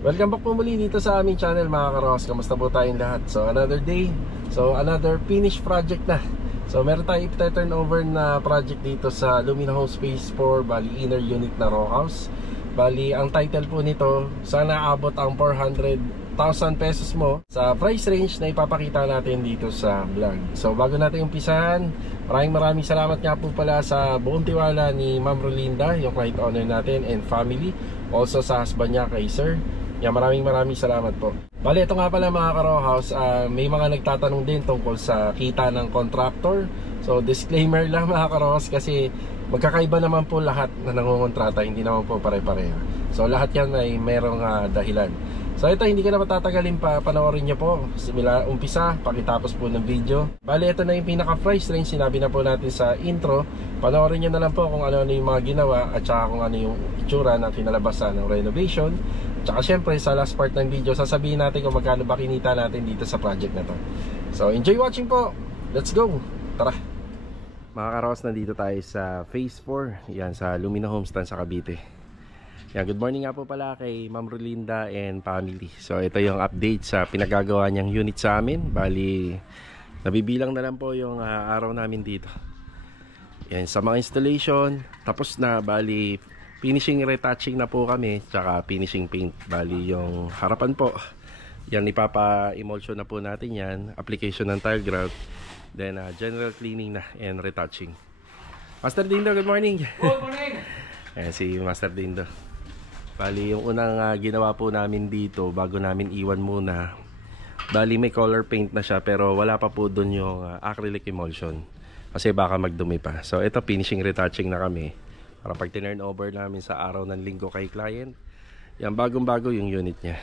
Welcome back po muli dito sa aming channel mga karos. Kamusta po tayong lahat? So another day, so another finished project na. So meron tayong i-turn over na project dito sa Lumina Home Space 4, bali inner unit na row house. Bali ang title po nito, sana abot ang 400,000 pesos mo sa price range na ipapakita natin dito sa vlog. So bago natin umpisahan, maraming salamat nga po pala sa buong tiwala ni Ma'am Rolinda, yung client owner natin and family. Also sa husband niya kay Sir. Yeah, maraming salamat po. Bali, ito nga pala mga ka-row house, may mga nagtatanong din tungkol sa kita ng contractor. So disclaimer lang mga ka-row house, kasi magkakaiba naman po lahat na nangungontrata, hindi naman po pare-pareho. So lahat yan ay merong dahilan. So ito, hindi ko na matatagalin pa, panoorin nyo po simula umpisa, pakitapos po ng video. Bali, ito na yung pinaka price range, sinabi na po natin sa intro. Panoorin nyo na lang po kung ano-ano yung mga ginawa at saka kung ano yung itsura na kinalabasan ng renovation. Tsaka syempre sa last part ng video, sasabihin natin kung magkano ba kinita natin dito sa project na to. So enjoy watching po. Let's go. Tara. Mga karos, nandito tayo sa phase 4. Yan, sa Lumina Homestead sa Cavite. Yan, good morning nga po pala kay Ma'am Rolinda and family. So ito yung update sa pinagagawa niyang unit sa amin. Bali, nabibilang na lang po yung araw namin dito. Yan, sa mga installation tapos na. Bali, finishing retouching na po kami, tsaka finishing paint. Bali yung harapan po, yan ipapa-emulsion na po natin yan, application ng tile grout, then general cleaning na and retouching. Master Dindo, good morning. Good morning. Ayan si Master Dindo. Bali yung unang ginawa po namin dito, bago namin iwan muna, bali may color paint na siya, pero wala pa po dun yung acrylic emulsion kasi baka magdumi pa. So ito, finishing retouching na kami para pag tinurn over namin sa araw ng linggo kay client, yan, bagong-bago yung unit niya.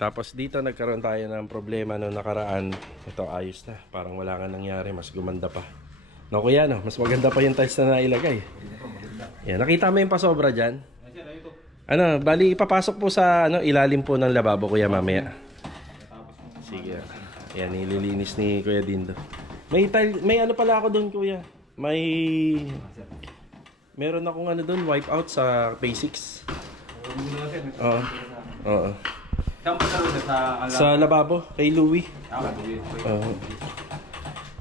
Tapos dito nagkaroon tayo ng problema noong nakaraan. Ito ayos na, parang wala nga nangyari, mas gumanda pa. No kuya, no? Mas maganda pa yung tiles na nailagay. Yan, nakita mo yung pasobra dyan? Ano, bali ipapasok po sa ilalim po ng lababo kuya mamaya. Sige. Yan, nililinis ni Kuya Dindo. May ano pala ako doon kuya. Meron akong ano doon, wipeout sa basics. Oo. Oo. Sa lababo, kay Louie.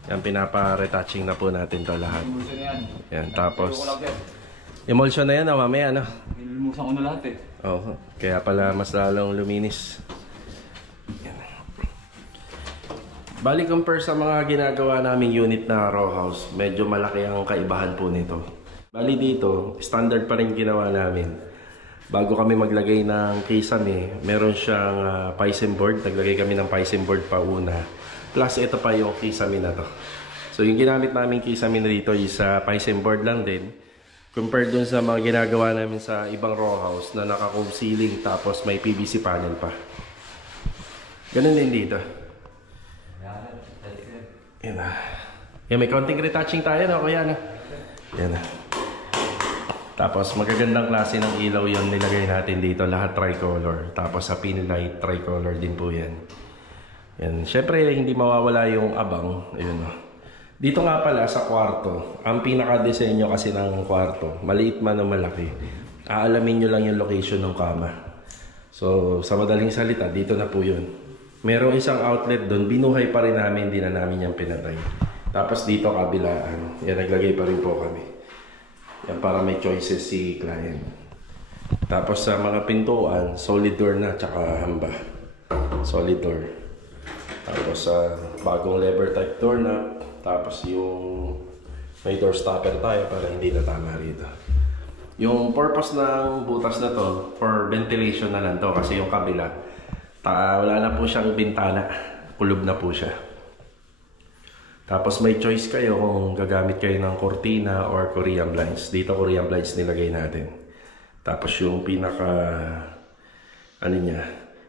Yan, pinapa-retouching na po natin to lahat. Yan, tapos emulsion na yan, mamaya, ano? Nililimusan ko na lahat eh. Oo, kaya pala mas lalong luminis. Yan. Bali, compare sa mga ginagawa naming unit na row house, medyo malaki ang kaibahan po nito. Bali dito, standard pa rin ginawa namin. Bago kami maglagay ng kisame, meron siyang pisum board. Naglagay kami ng pisum board pa una. Plus ito pa yung kisame na to. So yung ginamit namin kisame na dito is pisum board lang din. Compared dun sa mga ginagawa namin sa ibang row house na naka-cove ceiling tapos may PVC panel pa. Ganun din dito. Yan na. Yan, may konting retouching tayo, no? Kuya, no? Yan na. Tapos magagandang klase ng ilaw yon nilagay natin dito. Lahat tricolor. Tapos sa pin light, tricolor din po yan. Yan. Siyempre, hindi mawawala yung abang. Ayun, no? Dito nga pala sa kwarto, ang pinaka-desenyo kasi ng kwarto, maliit man o malaki, aalamin nyo lang yung location ng kama. So, sa madaling salita, dito na po yun. Merong isang outlet doon, binuhay pa rin namin, hindi na namin yung pinatay. Tapos dito kabilaan, yan, naglagay pa rin po kami. Yan, para may choices si client. Tapos sa mga pintuan, solid door na, tsaka hamba. Solid door. Tapos sa bagong lever type door na. Tapos yung may door stopper tayo para hindi na tama rito. Yung purpose ng butas na to, for ventilation na lang to. Kasi yung kabila, wala na po siyang bintana. Kulob na po siya. Tapos may choice kayo kung gagamit kayo ng cortina or Korean blinds. Dito Korean blinds nilagay natin. Tapos yung pinaka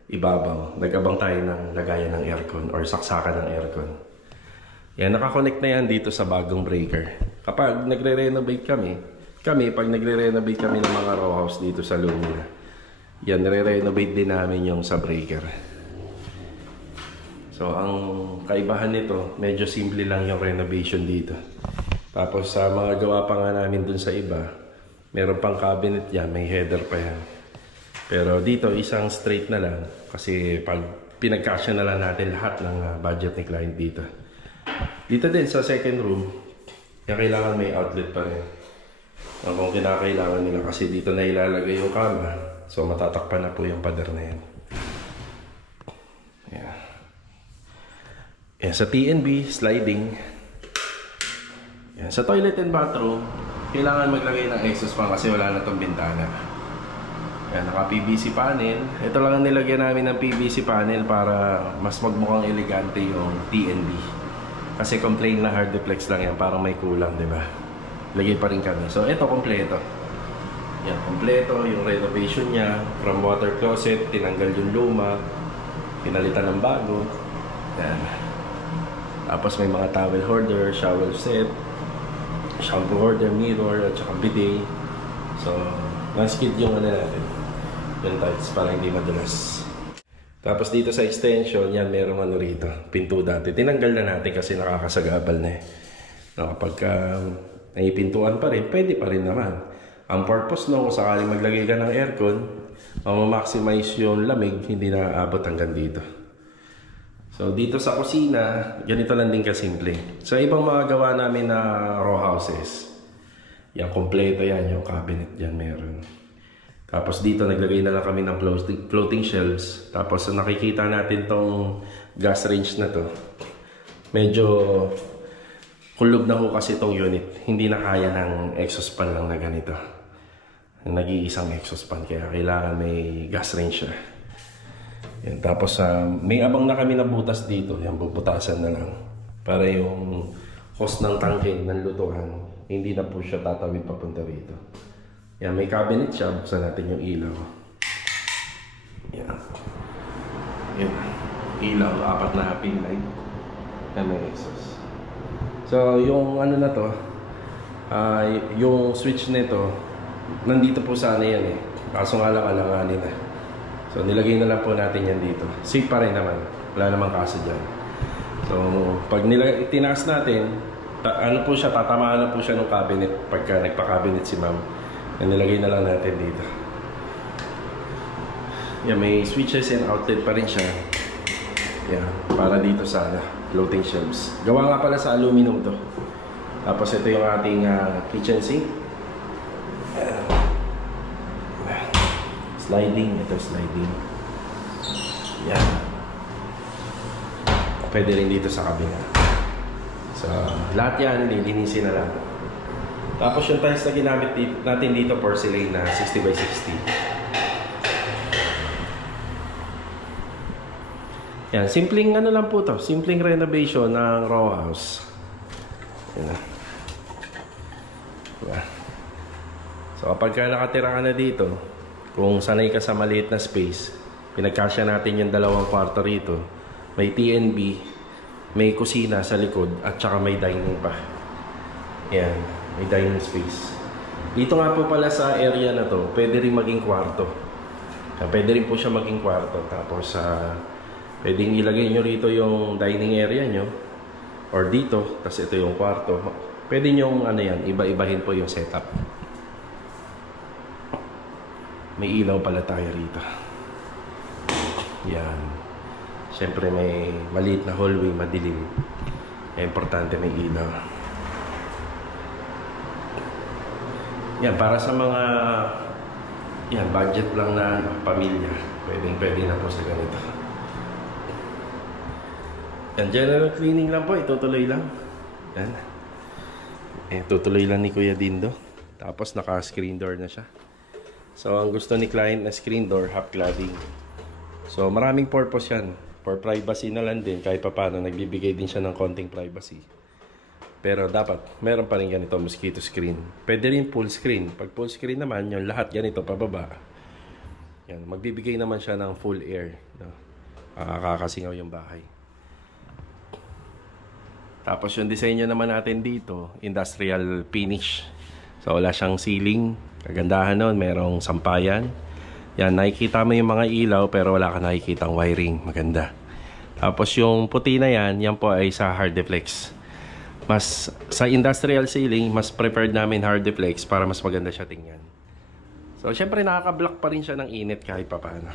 ibabaw, nag-abang tayo ng lagayan ng aircon or saksakan ng aircon. Yan, nakakonect na yan dito sa bagong breaker. Kapag nagre-renovate pag nagre-renovate kami ng mga row house dito sa Lumina, yan, nire-renovate din namin yung sa breaker. So, ang kaibahan nito, medyo simple lang yung renovation dito. Tapos, sa mga gawa pa nga namin dun sa iba, meron pang cabinet yan, may header pa yan. Pero dito isang straight na lang kasi pag pinagkasya na lang natin lahat ng budget ni client dito. Dito din sa second room, kailangan may outlet pa rin. Kung kinakailangan nila kasi dito na ilalagay yung kama, so matatakpan na po yung pader na yan. Yeah. Yan, sa TNB, sliding. Yan, sa toilet and bathroom, kailangan maglagay ng exhaust fan kasi wala na itong bintana. Yan, naka-PVC panel. Ito lang ang nilagyan namin ng PVC panel para mas magmukhang elegante yung TNB. Kasi complain na hard deflex lang yan, parang may kulang, di ba? Lagay pa rin kami. So, ito, kompleto. Yan, kompleto. Yung renovation niya, from water closet, tinanggal yung luma, pinalitan ng bago. Yan. Tapos may mga towel holder, shower set, shampoo holder, mirror, at saka bidet. So, naskid yung ano natin. Yung tights para hindi madulas. Tapos dito sa extension, yan merong ano rito, pinto dati. Tinanggal na natin kasi nakakasagabal na eh. No, kapag may pintuan pa rin, pwede pa rin naman. Ang purpose no, kung sakaling maglagay ka ng aircon, ma-maximize yung lamig, hindi na aabot hanggang dito. So dito sa kusina, ganito lang din kasimple. Sa ibang mga gawa namin na row houses, yan, kompleto yan, yung cabinet dyan meron. Tapos dito naglagay na lang kami ng floating shelves. Tapos nakikita natin tong gas range na to. Medyo kulog na ho kasi itong unit. Hindi na kaya ng exhaust fan lang na ganito. Nag-iisang exhaust fan kaya kailangan may gas range siya. Yan, tapos may abang na kami na butas dito. Yan, bubutasan na lang. Para yung hose ng tangke ng lutuhan, hindi na po siya tatawid papunta rito. Yan, may cabinet siya. Buksan natin yung ilaw. Yan. Yan. Ilaw, 4 na pin light. Yan, may exhaust. So, yung ano na to, yung switch nito, nandito po sana yan eh. Kaso nga lang alanganin na. So, nilagay na lang po natin yan dito. Safe pa rin naman. Wala namang kaso dyan. So, pag tinaas natin, ano po siya, tatamaan na po siya ng cabinet pagka nagpa-cabinet si ma'am. Nilagay na lang natin dito. Yan, may switches and outlet pa rin siya. Yan, para dito sa floating shelves. Gawa nga pala sa aluminum to. Tapos ito yung ating kitchen sink. Sliding, ito sliding. Yan. Pwede rin dito sa kabila. So, lahat yan, lilinisin na lang. Tapos yung tiles na ginamit natin dito, porcelain na 60 by 60. Yan, simpleng ano lang po to, simpleng renovation ng row house. Yan. Diba? So kapag nakatira ka na dito, kung sanay ka sa maliit na space, pinagkasya natin yung 2 kwarto rito. May TNB, may kusina sa likod, at saka may dining pa. Yan. May dining space. Dito nga po pala sa area na to, pwede rin maging kwarto. Pwede rin po siya maging kwarto. Tapos, pwedeng ilagay nyo rito yung dining area nyo. Or dito, tapos ito yung kwarto. Pwede nyo, ano yan, iba-ibahin po yung setup. May ilaw pala tayo rito. Yan. Siyempre may maliit na hallway, madilim. Importante may ilaw. Yan, para sa mga yan, budget lang na pamilya. Pwede na po sa ganito. Yan, general cleaning lang po. Itutuloy lang. Yan. Tutuloy lang ni Kuya Dindo. Tapos naka-screen door na siya. So, ang gusto ni client na screen door, half cladding. So, maraming purpose yan. For privacy na lang din. Kahit pa paano, nagbibigay din siya ng konting privacy. Pero dapat, meron pa rin ganito mosquito screen. Pwede rin full screen. Pag full screen naman, yung lahat ganito pababa. Yan, magbibigay naman siya ng full air. No? Kakasingaw yung bahay. Tapos yung disenyo naman natin dito, industrial finish. So wala siyang ceiling. Kagandahan nun, merong sampayan. Yan, nakikita mo yung mga ilaw pero wala ka nakikitang wiring. Maganda. Tapos yung puti na yan po ay sa hard deflex. Mas sa industrial ceiling, mas preferred namin hard deflex para mas maganda siya tingnan. So syempre nakaka-block pa rin siya ng init kahit papaano.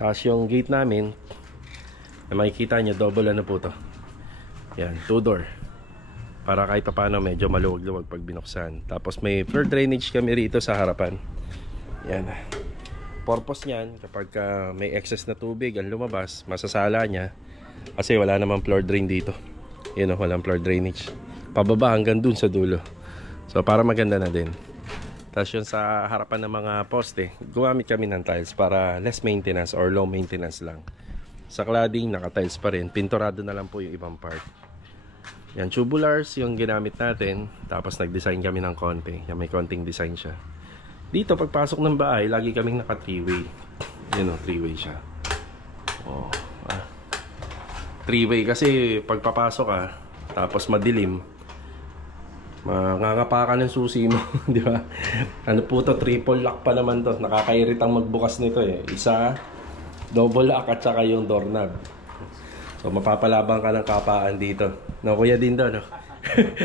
Tapos yung gate namin, na makikita nyo, double ano po to. Yan, 2 door. Para kahit papaano medyo maluwag-luwag pag binuksan. Tapos may floor drainage kami rito sa harapan. Yan. Purpose niyan, kapag may excess na tubig ang lumabas, masasala niya. Kasi wala namang floor drain dito. Yun o, walang floor drainage. Pababa hanggang dun sa dulo. So para maganda na din. Tapos yun sa harapan ng mga poste, gumamit kami ng tiles para less maintenance or low maintenance lang. Sa cladding, naka-tiles pa rin. Pinturado na lang po yung ibang part. Yan, tubulars yung ginamit natin. Tapos nag-design kami ng konti. Yan, may konting design siya. Dito, pagpasok ng bahay, lagi kaming naka 3-way. Yun o, 3-way siya. Oh, 3-way kasi pagpapasok ka, tapos madilim, mangangapa ka ng susi mo. Di ba? Ano po to, triple lock pa naman to. Nakakairitang magbukas nito eh. Isa, double lock at saka yung doorknob. So mapapalabang ka ng kapaan dito. No, Kuya Dindo, no?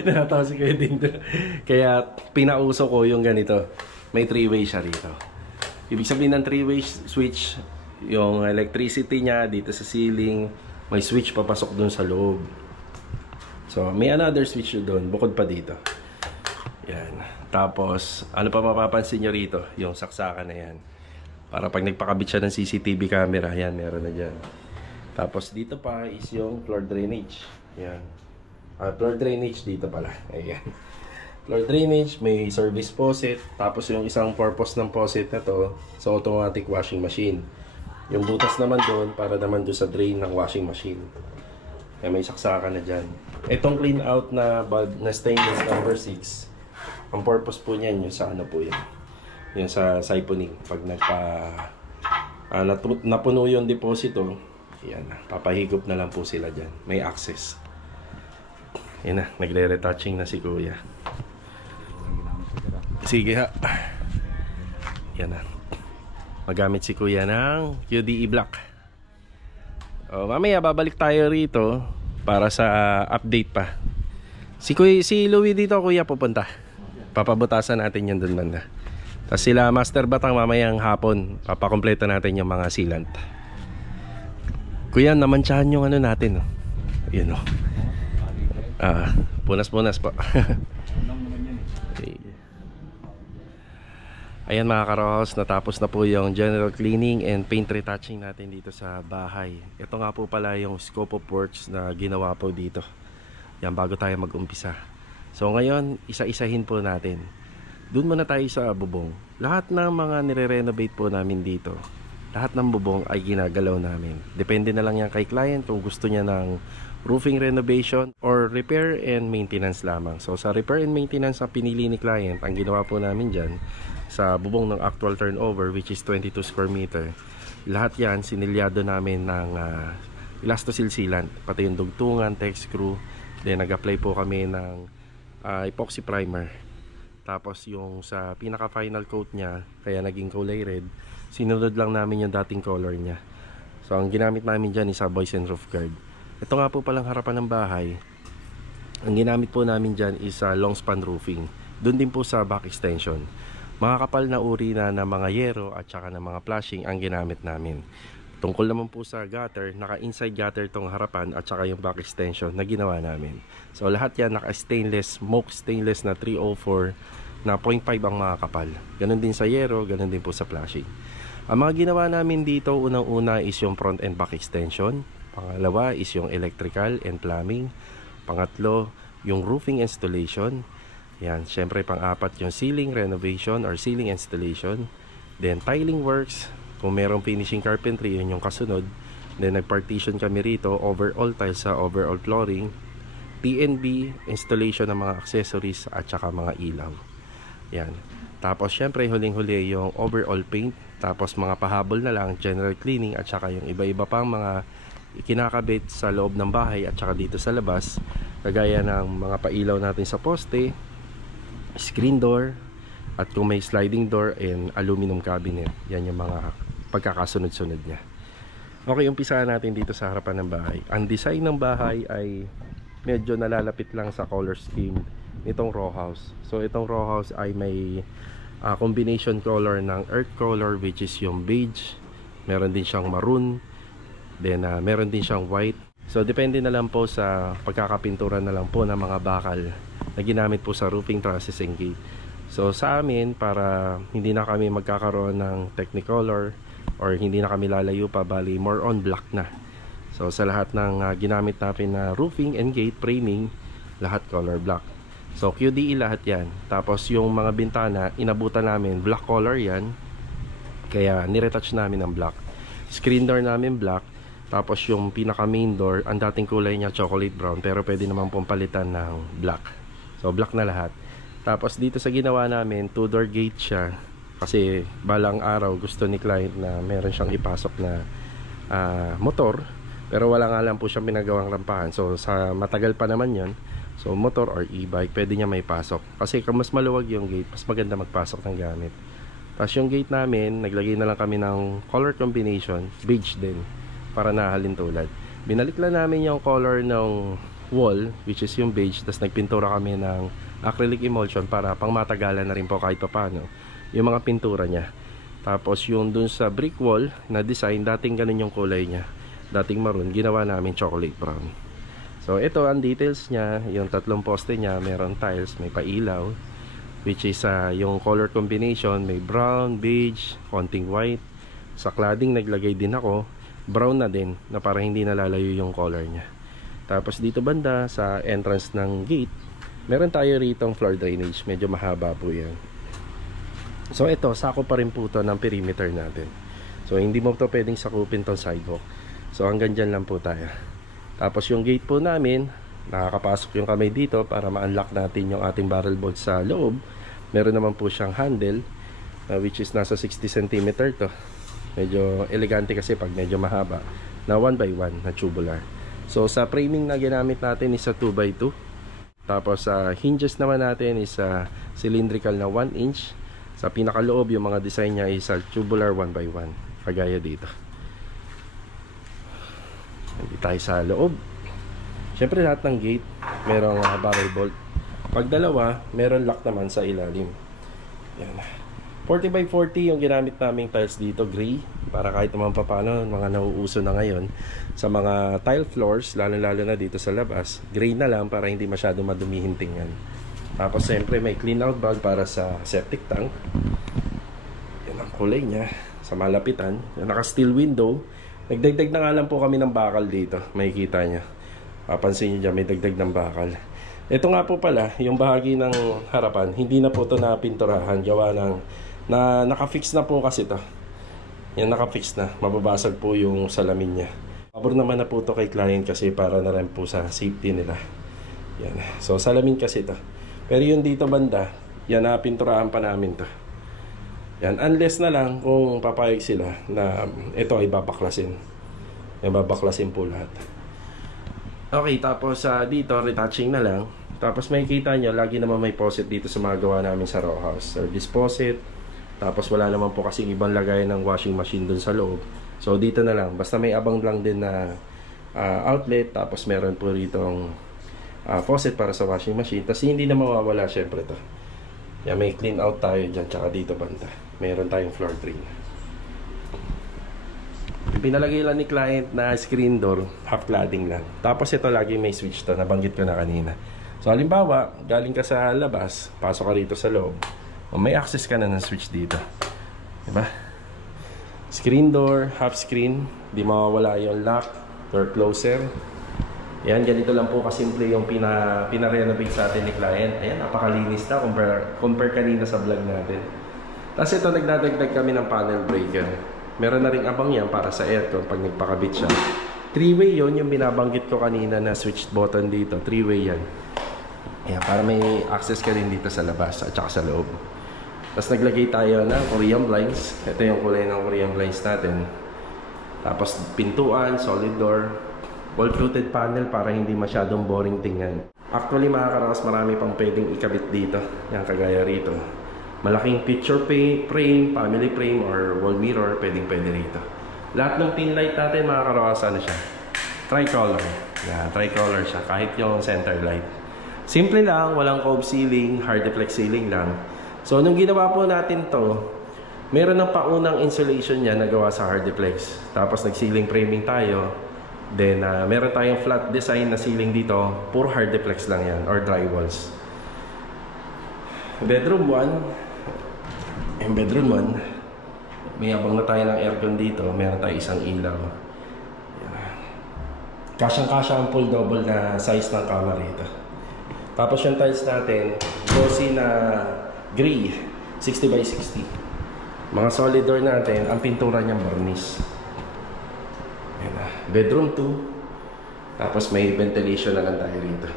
Natatawa si Kuya Dindo. Kaya pinauso ko yung ganito. May 3-way siya rito. Ibig sabihin ng 3-way switch, yung electricity niya dito sa ceiling, may switch papasok dun sa loob. So may another switch doon, bukod pa dito. Yan. Tapos, ano pa mapapansin nyo rito? Yung saksakan na yan. Para pag nagpakabit siya ng CCTV camera, yan, meron na dyan. Tapos dito pa is yung floor drainage. Yan. Floor drainage dito pala. Ayan. Floor drainage, may service faucet. Tapos yung isang purpose ng faucet na to, sa automatic washing machine. Yung butas naman doon, para naman doon sa drain ng washing machine. Kaya may saksakan na dyan. Itong clean out na bulb na stainless number 6, ang purpose po niyan yung sa ano po yan. Yung sa siphoning. Pag napuno yung deposito, yan, papahigop na lang po sila dyan. May access. Yan na, nagre-retouching na si Kuya. Sige ha. Yan na. Magamit si Kuya ng QDE block. Mamaya babalik tayo rito para sa update pa. Si Louie dito, Kuya, pupunta. Papabutasan natin yan dun banda. Tapos sila Master Batang mamayang hapon, papakompleto natin yung mga sealant. Kuya, namantsahan yung ano natin, no? Yun, no? Punas-punas po. Ayan mga karohos, natapos na po yung general cleaning and paint retouching natin dito sa bahay. Ito nga po pala yung scope of works na ginawa po dito. Yan, bago tayo mag-umpisa. So ngayon, isa-isahin po natin. Doon muna tayo sa bubong. Lahat ng mga nire-renovate po namin dito, lahat ng bubong ay ginagalaw namin. Depende na lang yan kay client kung gusto niya ng roofing renovation or repair and maintenance lamang. So sa repair and maintenance na pinili ni client, ang ginawa po namin dyan, sa bubong ng actual turnover which is 22 square meter, lahat yan sinilyado namin ng elastosil sealant, pati yung dugtungan, tech screw. Then nag-apply po kami ng epoxy primer. Tapos yung sa pinaka final coat niya, kaya naging kulay red, sinunod lang namin yung dating color niya. So ang ginamit namin dyan is a Boysen roof guard. Ito nga po palang harapan ng bahay, ang ginamit po namin dyan is long span roofing. Doon din po sa back extension, mga kapal na uri na ng mga yero at saka ng mga flashing ang ginamit namin. Tungkol naman po sa gutter, naka-inside gutter tong harapan at saka yung back extension na ginawa namin. So lahat yan naka-stainless, smoke stainless na 304 na 0.5 ang mga kapal. Ganon din sa yero, ganon din po sa flashing. Ang mga ginawa namin dito, unang-una is yung front and back extension. Pangalawa is yung electrical and plumbing. Pangatlo, yung roofing installation. Yan, syempre pang-apat yung ceiling renovation or ceiling installation. Then tiling works, kung merong finishing carpentry, yun yung kasunod. Then nag-partition kami rito, overall tiles sa overall flooring, TNB, installation ng mga accessories at saka mga ilaw. Yan. Tapos syempre huling-huli yung overall paint, tapos mga pahabol na lang, general cleaning at saka yung iba-iba pang mga kinakabit sa loob ng bahay at saka dito sa labas, kagaya ng mga pailaw natin sa poste, screen door, at kung may sliding door and aluminum cabinet. Yan yung mga pagkakasunod-sunod niya. Okay, umpisahan natin dito sa harapan ng bahay. Ang design ng bahay ay medyo nalalapit lang sa color scheme nitong row house. So itong row house ay may combination color ng earth color, which is yung beige. Meron din siyang maroon. Then meron din siyang white. So depende na lang po sa pagkakapintura na lang po ng mga bakal na ginamit po sa roofing trusses and gate. So sa amin, para hindi na kami magkakaroon ng Technicolor or hindi na kami lalayo pa, bali more on black na. So sa lahat ng ginamit natin na roofing and gate framing, lahat color black. So QDE lahat yan. Tapos yung mga bintana, inabutan namin black color yan, kaya niretouch namin ng black. Screen door namin black. Tapos yung pinaka main door, ang dating kulay niya chocolate brown, pero pwede naman pong palitan ng black. So black na lahat. Tapos dito sa ginawa namin, 2-door gate siya, kasi balang araw gusto ni client na meron siyang ipasok na motor, pero wala nga lang po siyang pinagawang rampahan. So sa matagal pa naman yon, so motor or e-bike pwede niya may pasok, kasi kung mas maluwag yung gate, mas maganda magpasok ng gamit. Tapos yung gate namin, naglagay na lang kami ng color combination, beige din, para nahalin tulad. Binalik lang namin yung color ng wall, which is yung beige, tapos nagpintura kami ng acrylic emulsion para pang matagalan na rin po kahit paano yung mga pintura niya. Tapos yung dun sa brick wall na design, dating ganun yung kulay niya, dating maroon, ginawa namin chocolate brown. So ito ang details niya, yung tatlong poste niya, meron tiles, may pailaw, which is yung color combination, may brown, beige, konting white. Sa cladding naglagay din ako brown na din, na para hindi nalalayo yung color niya. Tapos dito banda sa entrance ng gate, meron tayo rito ang floor drainage, medyo mahaba po yan. So ito, sako pa rin po to ng perimeter natin. So hindi mo to pwedeng sakupin tong sidewalk. So hanggang dyan lang po tayo. Tapos yung gate po namin, nakakapasok yung kamay dito para ma-unlock natin yung ating barrel bolt sa loob. Meron naman po siyang handle, which is nasa 60 cm to. Medyo elegante kasi pag medyo mahaba, na 1x1 na tubular. So sa framing na ginamit natin is 2x2. Tapos sa hinges naman natin is cylindrical na 1 inch. Sa pinakaloob yung mga design niya is tubular 1x1, kagaya dito. Hindi tayo sa loob. Siyempre lahat ng gate merong barrel bolt. Pag dalawa, meron lock naman sa ilalim. Yan. 40x40 yung ginamit naming tiles dito, gray, para kahit naman paano, mga nauuso na ngayon sa mga tile floors, lalo na dito sa labas, gray na lang para hindi masyado madumihin tingnan. Tapos siyempre may clean out valve para sa septic tank. Yan ang kulay niya sa malapitan. Yung naka steel window. Nagdagdag na nga lang po kami ng bakal dito, makikita niya. Papansin niyo dyan, may dagdag ng bakal. Ito nga po pala, yung bahagi ng harapan, hindi na po ito napinturahan, gawa ng na nakafix na po kasi to. Yan, nakafix na, mababasag po yung salamin niya. Pabor naman na po to kay client kasi para na rin po sa safety nila. Yan, so salamin kasi to. Pero yung dito banda, yan, napinturahan pa namin to. Yan, unless na lang kung papayag sila na ito ay babaklasin. Yan, babaklasin po lahat. Okay, tapos dito retouching na lang. Tapos makikita nyo, lagi naman may faucet dito sa mga gawa namin sa row house, service faucet. Tapos wala naman po kasing ibang lagay ng washing machine dun sa loob. So dito na lang, basta may abang lang din na outlet. Tapos meron po rito faucet para sa washing machine. Tapos hindi na mawawala syempre to. Yan, may clean out tayo dyan, tsaka dito banda meron tayong floor drain. Pinalagay lang ni client na screen door, half cladding lang. Tapos ito lagi may switch to, nabanggit ko na kanina. So halimbawa, galing ka sa labas, pasok ka rito sa loob, may access ka na ng switch dito, diba? Screen door, half screen, di mawawala yung lock, door closer. Yan, ganito lang po kasimple yung pina-renovate sa atin ni client. Ayan, napakalinis na compare kanina sa vlog natin. Tapos ito, nagdadagdag kami ng panel breaker. Meron na rin abang yan para sa aircon pag nagpakabit siya. 3-way yun, yung binabanggit ko kanina na switch button dito. 3-way yan. Ayan, para may access ka din dito sa labas at saka sa loob. Tapos naglagay tayo ng Korean blinds. Ito yung kulay ng Korean blinds natin. Tapos pintuan, solid door, wall-fluted panel para hindi masyadong boring tingnan. Actually mga karakas, marami pang pwedeng ikabit dito. Yan, kagaya rito. Malaking picture frame, family frame, or wall mirror, pwedeng-pwede rito. Lahat ng pin light natin mga karakas, ano siya? Tricolor. Yan, tricolor siya, kahit yung center light. Simple lang, walang cove ceiling, hard deflect ceiling lang. So nung ginawa po natin to, meron ng paunang insulation niya na gawa sa Hardiplex. Tapos nag-ceiling framing tayo. Then meron tayong flat design na ceiling dito, puro Hardiplex lang yan or drywalls. Bedroom 1. Yung bedroom 1, may abang na tayo ng aircon dito. Meron tayo isang ilaw. Kasyang-kasya ang full double na size ng kama rito. Tapos yung tiles natin, glossy na gray, 60 by 60. Mga solid door natin, ang pintura niyang varnish. Bedroom 2. Tapos may ventilation na lang tayo rito.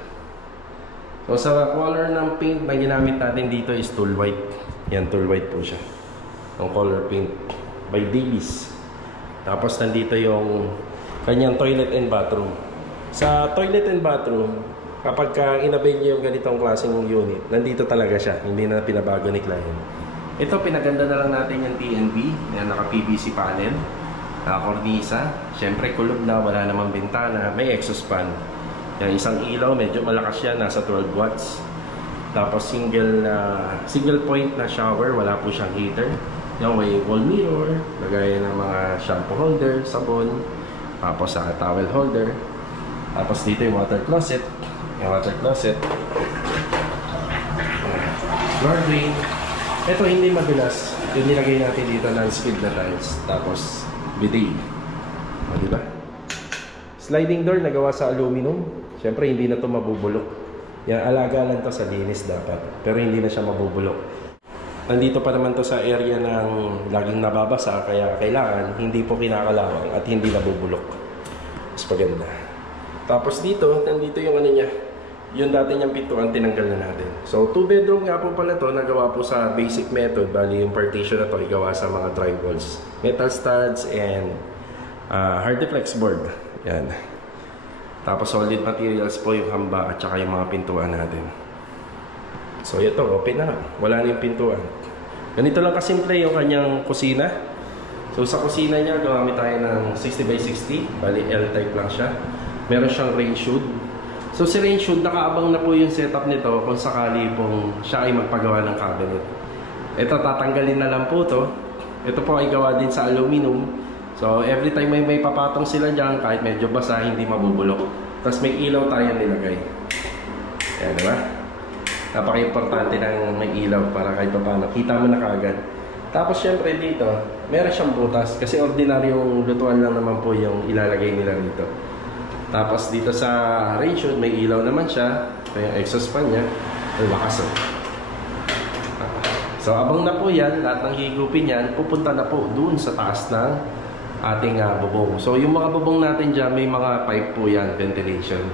So sa color ng paint na ginamit natin dito is tool white. Yan, tool white po siya. Ang color paint by Davies. Tapos nandito yung kanyang toilet and bathroom. Sa toilet and bathroom, kapag inabail nyo yung ganitong klaseng unit, nandito talaga siya. Hindi na pinabago ni client. Ito, pinaganda na lang natin yung TNB. Yan, naka-PVC panel. Naka-cornisa. Siyempre, kulob na. Wala namang bintana. May exhaust fan. Yan, isang ilaw. Medyo malakas yan. Nasa 12 watts. Tapos, single point na shower. Wala po siyang heater. Yan, may wall mirror. Lagay ng mga shampoo holder, sabon. Tapos, towel holder. Tapos, dito yung water closet. Yung water closet. Floor drain. Ito hindi madulas. Yung nilagay natin dito ng skid na tiles. Tapos bidet. O, diba? Sliding door na gawa sa aluminum. Siyempre hindi na ito mabubulok. Yan, alaga lang to sa linis dapat. Pero hindi na siya mabubulok. Nandito pa naman to sa area ng laging nababasa. Kaya kailangan hindi po kinakalawang at hindi nabubulok. Mas maganda. Tapos dito, nandito yung ano niya. Yung dati niyang pintuan, tinanggal na natin. So, 2 bedroom nga po pala to, nagawa po sa basic method. Bali, yung partition na to, igawa sa mga drywalls. Metal studs and Hardiplex board. Yan. Tapos, solid materials po yung hamba at saka yung mga pintuan natin. So, ito, open na. Wala na yung pintuan. Ganito lang kasimple yung kanyang kusina. So, sa kusina niya, gawamit tayo ng 60 by 60. Bali, L-type lang siya. Meron siyang range hood. So si range hood, nakaabang na po yung setup nito kung sakali pong siya ay magpagawa ng cabinet. Ito, tatanggalin na lang po to. Ito po ay gawa din sa aluminum. So every time may papatong sila dyan, kahit medyo basa, hindi mabubulok. Tapos may ilaw tayo nilagay. Ayan, diba? Napaka-importante ng may ilaw para kahit pa paano. Kita mo na kaagad. Tapos syempre dito, meron siyang butas. Kasi ordinaryong lutuan lang naman po yung ilalagay nila dito. Tapos dito sa range hood, may ilaw naman siya. Ito yung exhaust fan niya. Ay, lakas oh. So abang na po yan, lahat ng higupin yan, pupunta na po dun sa taas ng ating bubong. So yung mga bubong natin dyan, may mga pipe po yan, ventilation.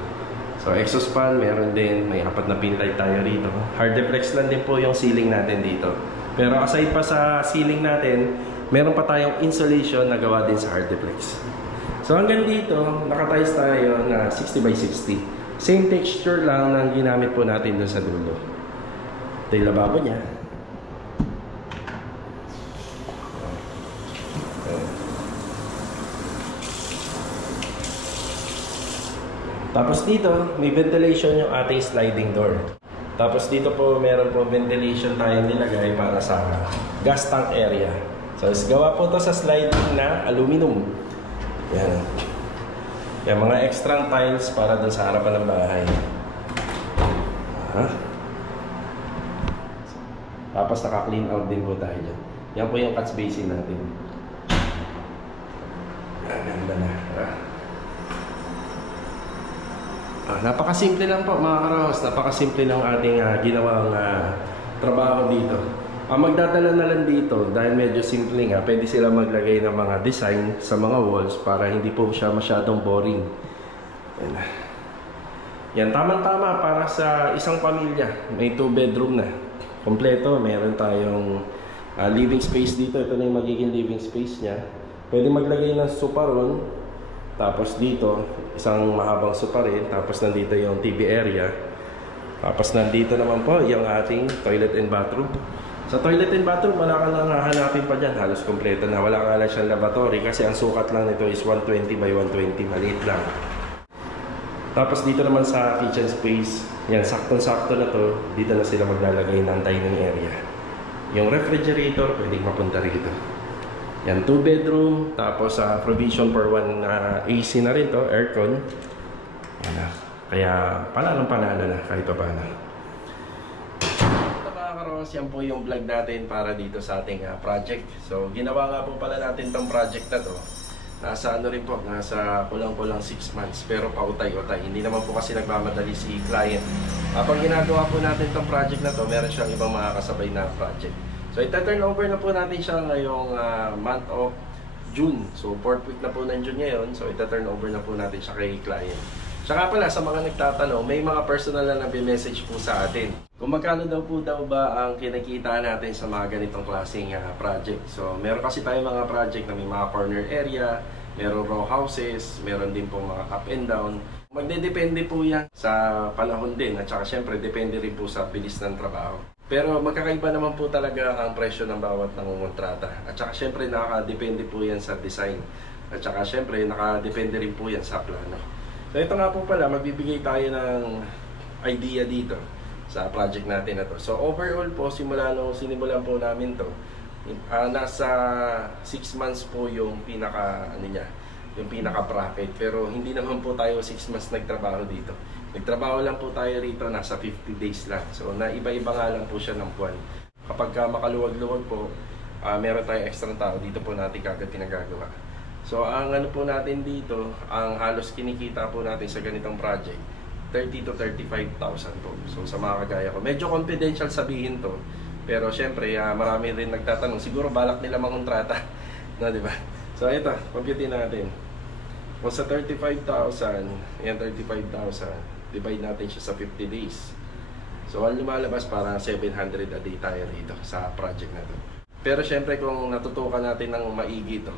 So exhaust fan, meron din. May 4 na pin light tayo rito. Hardiplex lang din po yung ceiling natin dito. Pero aside pa sa ceiling natin, meron pa tayong insulation na gawa din sa Hardiplex. So hanggang dito, nakatiles tayo na 60 by 60. Same texture lang ng ginamit po natin doon sa dulo. Ito yung lababo niya. Tapos dito, may ventilation yung ating sliding door. Tapos dito po, meron po ventilation tayo nilagay para sa gas tank area. So gawa po to sa sliding na aluminum. Yan. Yan, mga extra tiles para dun sa harapan ng bahay. Tapos naka-clean out din po tayo dyan. Yan po yung catch basin natin. Ganda na. Napakasimple lang po mga karos. Napakasimple ng ating ginawang trabaho dito. Ang magdadala na lang dito, dahil medyo simple nga, pwede sila maglagay ng mga design sa mga walls para hindi po siya masyadong boring. Yan, yan tamang-tama para sa isang pamilya. May 2 bedroom na. Kompleto, meron tayong living space dito. Ito na yung magiging living space niya. Pwede maglagay ng sofa ron. Tapos dito, isang mahabang sofa rin. Tapos nandito yung TV area. Tapos nandito naman po yung ating toilet and bathroom. Sa toilet and bathroom, wala ka lang hahanapin pa dyan. Halos kompleto na. Wala ka lang siyang lavatory kasi ang sukat lang nito is 120 by 120. Maliit lang. Tapos dito naman sa kitchen space, yan, saktong-sakto na to. Dito na sila maglalagay ng dining area. Yung refrigerator, pwedeng mapunta rito. Yan, 2 bedroom, tapos provision for 1 AC na rin to, aircon. Yan na. Kaya panalo na kahit pa paano. Ito mga karos, yan po yung vlog natin para dito sa ating project. So, ginawa nga po pala natin tong project na to. Nasa ano rin po, nasa kulang-kulang 6 months, pero pautay-utay. Hindi naman po kasi nagmamadali si client. Kapag ginagawa po natin tong project na to, meron siyang ibang mga kasabay na project. So, ita-turn over na po natin siya ngayong month of June. So, 4th week na po ng June ngayon. So, ita-turn over na po natin siya kay client. Saka pala, sa mga nagtatanong, may mga personal na nag-message po sa atin. Kung magkano daw ba ang kinikita natin sa mga ganitong klaseng project. So, meron kasi tayo mga project na may mga corner area, meron row houses, meron din po mga up and down. Magdedepende po yan sa panahon din at saka syempre depende rin po sa bilis ng trabaho. Pero magkakaiba naman po talaga ang presyo ng bawat nangungontrata. At saka syempre nakadepende po yan sa design. At saka syempre nakadepende rin po yan sa plano. So ito nga po pala, magbibigay tayo ng idea dito sa project natin na to. So overall po, simula nung sinimulan po namin to, nasa 6 months po yung pinaka profit. Pero hindi naman po tayo 6 months nagtrabaho dito. Nagtrabaho lang po tayo rito, nasa 50 days lang. So naiba-iba nga lang po siya ng buwan. Kapag makaluwag-luwag po, meron tayong extra tao, dito po natin kagad pinagagawa. So ang ano po natin dito, ang halos kinikita po natin sa ganitong project, 30 to 35,000 po. So sa mga kagaya ko, medyo confidential sabihin to, pero syempre marami rin nagtatanong, siguro balak nila mangontrata, no, di ba? So ito, compute natin. Kung sa 35,000, yan 35,000, divide natin siya sa 50 days. So ang lumalabas parang 700 a day tayo rito sa project na to. Pero syempre kung natutukan natin ng maigi to,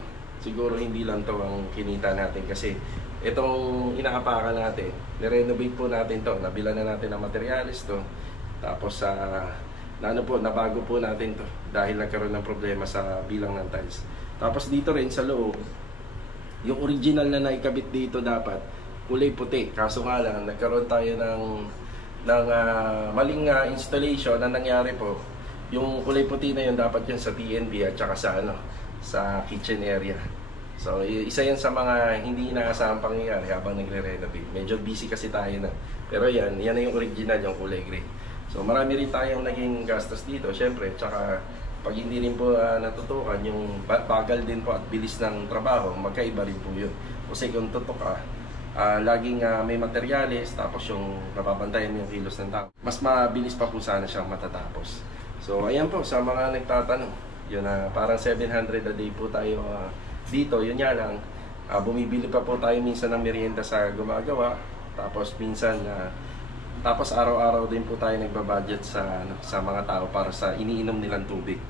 siguro hindi lang to ang kinita natin kasi itong inaapakan natin, nirenovate po natin to, nabila na natin ng materials to, tapos nabago po natin to dahil nagkaroon ng problema sa bilang ng tiles. Tapos dito rin sa loob, yung original na naikabit dito dapat kulay puti, kaso nga lang nagkaroon tayo ng maling installation na nangyari po. Yung kulay puti na yun dapat yun sa TNB at saka sa kitchen area. So, isa yan sa mga hindi inaasahang pangyayari habang nagre-renovate. Medyo busy kasi tayo na. Pero yan na yung original, yung kulay gray. So, marami rin tayong naging gastos dito. Siyempre, tsaka pag hindi rin po natutukan, yung bagal din po at bilis ng trabaho, magkaiba rin po yun. Kasi kung tutok ka, laging may materyales, tapos yung napapantayan mo yung kilos ng tao, mas mabilis pa po sana siyang matatapos. So, ayan po, sa mga nagtatanong, yun parang 700 a day po tayo dito. Yun nga lang, bumibili pa po tayo minsan ng merienda sa gumagawa, tapos minsan tapos araw-araw din po tayo nagbabudget sa mga tao para sa iniinom nilang tubig.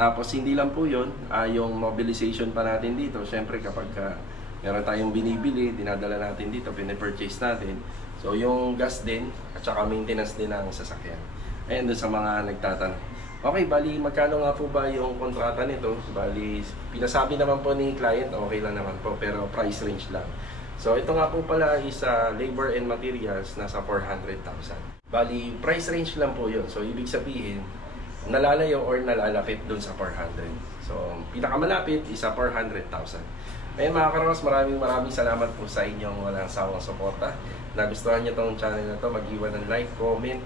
Tapos hindi lang po yun, yung mobilization pa natin dito. Syempre kapag meron tayong binibili, dinadala natin dito, pinipurchase natin. So yung gas din at saka maintenance din ng sasakyan. Ayan doon sa mga nagtatanong. Okay, bali magkano nga po ba yung kontrata nito? Bali, pinasabi naman po ni client, okay lang naman po, pero price range lang. So ito nga po pala is labor and materials, nasa 400,000. Bali, price range lang po yun. So ibig sabihin, nalalayo or nalalapit dun sa 400. So pinakamalapit is 400,000. Ayun mga karos, maraming salamat po sa inyong walang sawang suporta. Nagustuhan nyo tong channel na to, mag-iwan ng like, comment,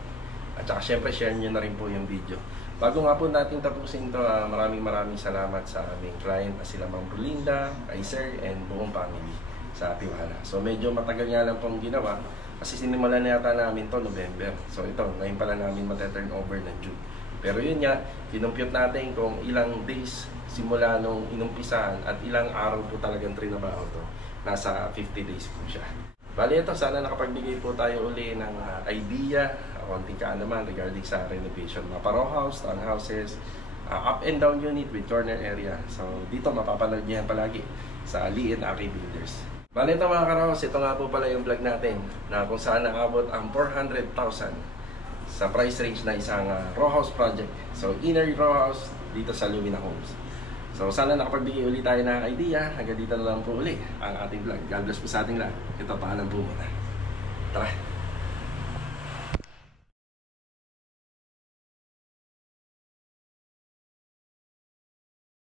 at saka syempre share nyo na rin po yung video. Bago nga po natin tapusin ito, maraming salamat sa aming client na sila Ma'am Berlinda, kay Sir, and buong family sa tiwala. So medyo matagal nga lang pong ginawa kasi sinimulan na yata namin to November. So ito, ngayon pala namin mata-turn over ng June. Pero yun nga, kinumpute natin kung ilang days simula nung inumpisahan at ilang araw po talagang trinabaho to. Nasa 50 days po siya. Bali ito, sana nakapagbigay po tayo uli ng idea, konting kaalaman regarding sa renovation. Row house, townhouses, up and down unit with corner area. So dito mapapanood niyo yan palagi sa Lee & Aki Builders. Bali ito mga karos, ito nga po pala yung vlog natin na kung saan nakabot ang 400,000 sa price range na isang row house project. So inner row house dito sa Lumina Homes. So sana nakapagbigay ulit tayo ng idea. Hanggang dito na lang po uli ang ating vlog. God bless po sa ating lahat. Ito, paalam po muna. Tara!